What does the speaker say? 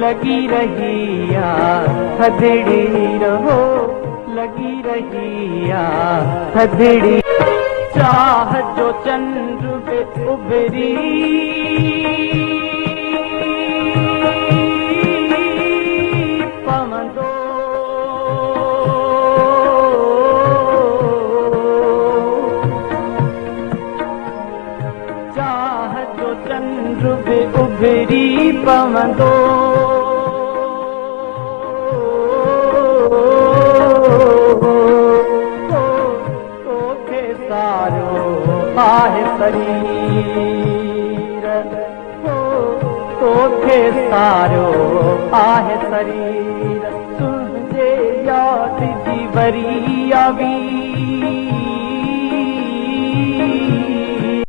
लगी रहिया थदड़ी रहो, लगी रहिया थदड़ी। चाह जो चंद्र पे उभरी पवंदो, चाह जो चंद्र पे उभरी पवंदो, आहे शरीर तोखे सारो आहे शरीर, तुझे याद जी वरी आवी।